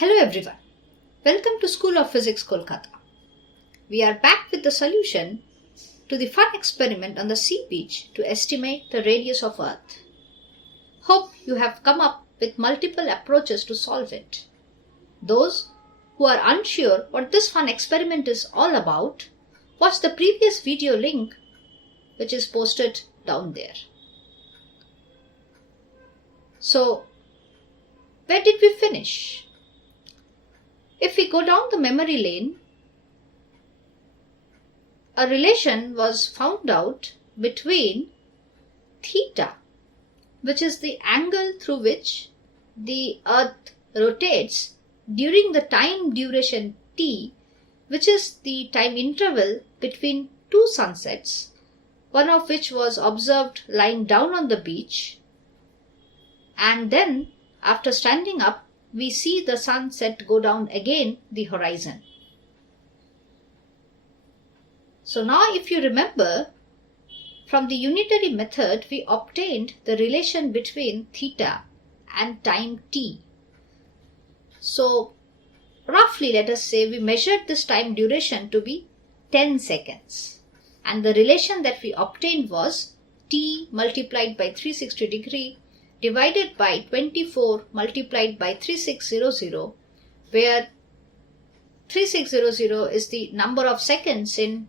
Hello everyone. Welcome to School of Physics, Kolkata. We are back with the solution to the fun experiment on the sea beach to estimate the radius of Earth. Hope you have come up with multiple approaches to solve it. Those who are unsure what this fun experiment is all about, watch the previous video link which is posted down there. So, where did we finish? If we go down the memory lane, a relation was found out between theta, which is the angle through which the Earth rotates during the time duration t, which is the time interval between two sunsets, one of which was observed lying down on the beach, and then after standing up, we see the sunset go down again the horizon. So now if you remember, from the unitary method we obtained the relation between theta and time t. So roughly let us say we measured this time duration to be 10 seconds. And the relation that we obtained was t multiplied by 360 degree divided by 24 multiplied by 3600, where 3600 is the number of seconds in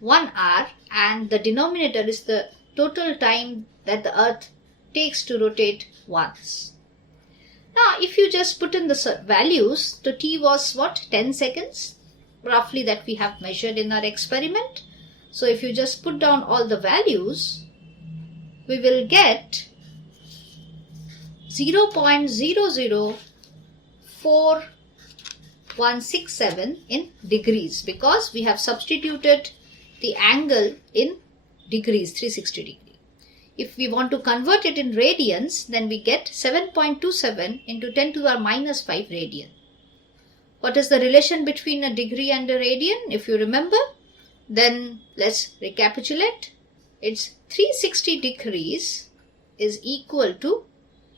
1 hour and the denominator is the total time that the Earth takes to rotate once. Now if you just put in the values, the t was what? 10 seconds roughly that we have measured in our experiment. So if you just put down all the values, we will get 0.004167 in degrees, because we have substituted the angle in degrees, 360 degree. If we want to convert it in radians, then we get 7.27 into 10 to the minus 5 radian. What is the relation between a degree and a radian? If you remember, then let's recapitulate. It's 360 degrees is equal to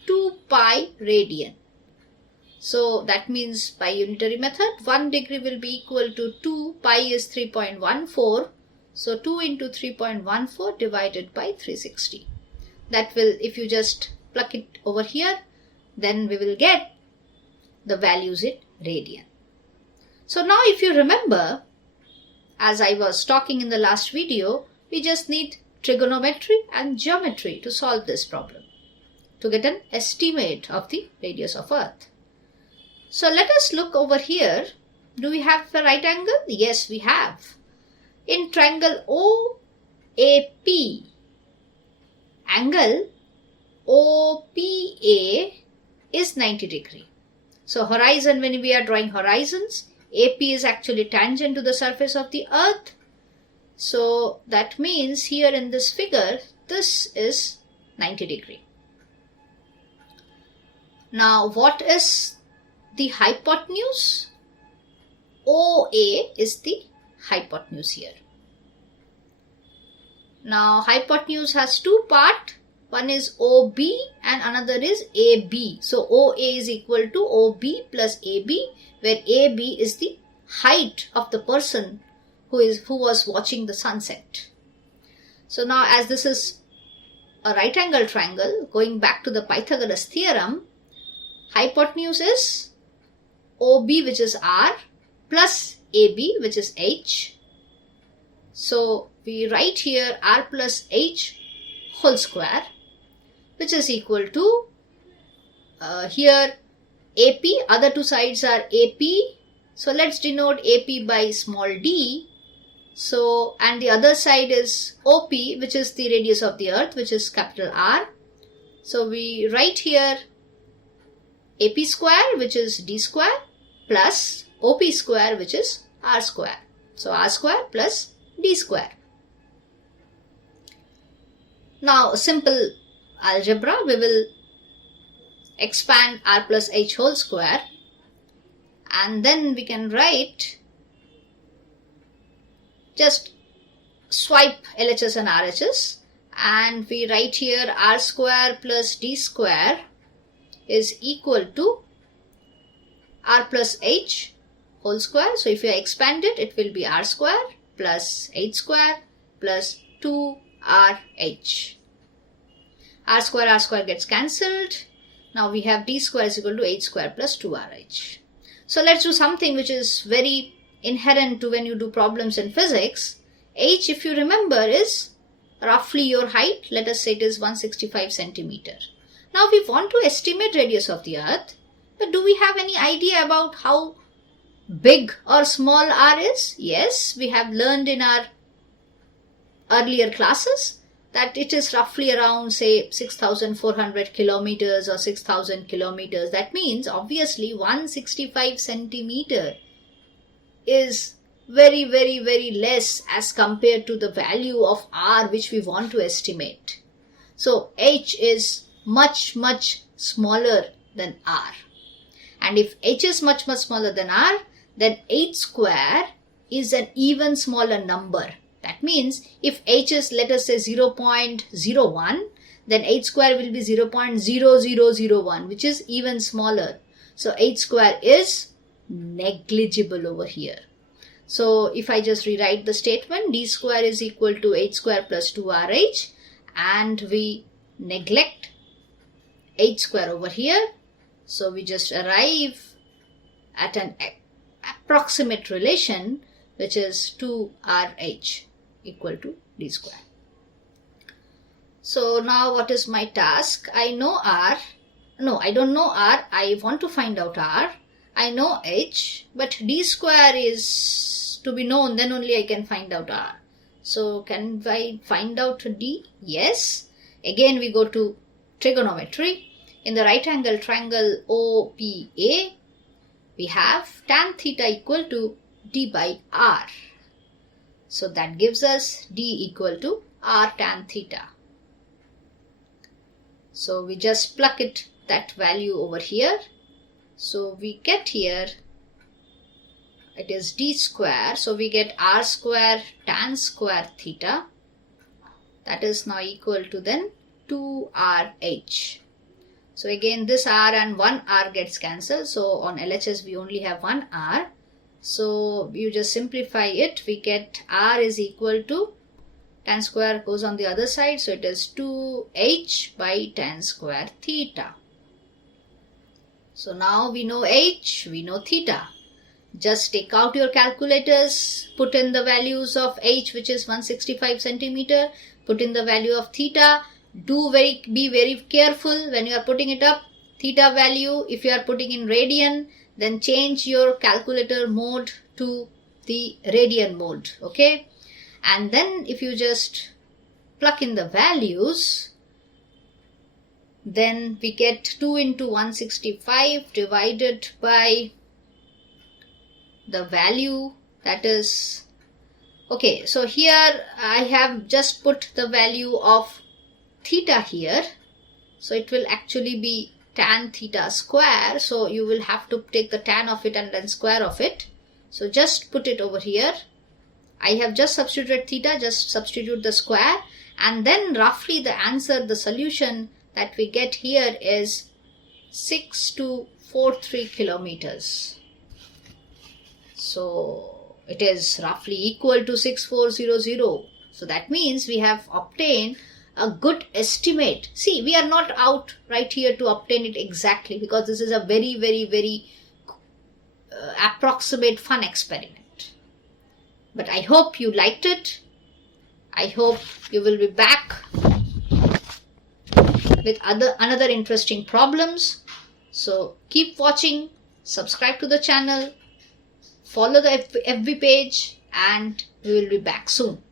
2 pi radian. So that means by unitary method 1 degree will be equal to 2 pi is 3.14. So 2 into 3.14 divided by 360. That will, if you just plug it over here, then we will get the values in radian. So now if you remember, as I was talking in the last video, we just need trigonometry and geometry to solve this problem, to get an estimate of the radius of Earth. So let us look over here. Do we have a right angle? Yes, we have. In triangle OAP, angle OPA is 90 degree. So horizon, when we are drawing horizons, AP is actually tangent to the surface of the Earth. So that means here in this figure, this is 90 degree. Now what is the hypotenuse? OA is the hypotenuse here. Now hypotenuse has two parts. One is OB and another is AB. So OA is equal to OB plus AB, where AB is the height of the person who was watching the sunset. So now as this is a right angle triangle, going back to the Pythagoras theorem, hypotenuse is OB, which is R, plus AB, which is H. So we write here R plus H whole square, which is equal to here AP, other two sides are AP. So let's denote AP by small d. So, and the other side is OP, which is the radius of the Earth, which is capital R. So we write here AP square, which is d square, plus OP square, which is R square. So R square plus d square. Now simple algebra, we will expand R plus H whole square, and then we can write, just swipe LHS and RHS, and we write here R square plus d square is equal to r plus h whole square. So if you expand it, it will be r square plus h square plus 2rh. R square gets cancelled. Now we have d square is equal to h square plus 2rh. So let's do something which is very inherent to when you do problems in physics. H, if you remember, is roughly your height. Let us say it is 165 centimeter. Now we want to estimate radius of the earth, but do we have any idea about how big or small r is? Yes, we have learned in our earlier classes that it is roughly around, say, 6,400 kilometers or 6,000 kilometers. That means obviously 165 centimeter is very, very, very less as compared to the value of r which we want to estimate. So h is much, much smaller than r. And if h is much, much smaller than r, then h square is an even smaller number. That means if h is, let us say, 0.01, then h square will be 0.0001, which is even smaller. So h square is negligible over here. So if I just rewrite the statement, d square is equal to h square plus 2rh, and we neglect h square over here. So we just arrive at an approximate relation, which is 2rh equal to d square. So now what is my task? I know r. No, I don't know r. I want to find out r. I know h, but d square is to be known, then only I can find out r. So can I find out d? Yes. Again we go to trigonometry. In the right angle triangle OPA, we have tan theta equal to d by r. So that gives us d equal to r tan theta. So we just plug that value over here. So we get here, it is d square. So we get r square tan square theta. That is now equal to then 2rh. So again this r and 1r gets cancelled. So on LHS we only have 1r. So you just simplify it. We get r is equal to tan square goes on the other side. So it is 2h by tan square theta. So now we know h, we know theta. Just take out your calculators, put in the values of h, which is 165 centimeter, put in the value of theta. Be very careful when you are putting it up. Theta value, if you are putting in radian, then change your calculator mode to the radian mode. Okay. And then if you just plug in the values, then we get 2 into 165 divided by the value, that is, okay, so here I have just put the value of theta here. So it will actually be tan theta square. So you will have to take the tan of it and then square of it. So just put it over here. I have just substituted theta, just substitute the square, and then roughly the answer, the solution that we get here is 6243 kilometers. So it is roughly equal to 6400. So that means we have obtained a good estimate. See, we are not out right here to obtain it exactly, because this is a very, very, very approximate fun experiment. But I hope you liked it. I hope you will be back with another interesting problems. So keep watching, subscribe to the channel, follow the FB page, and we will be back soon.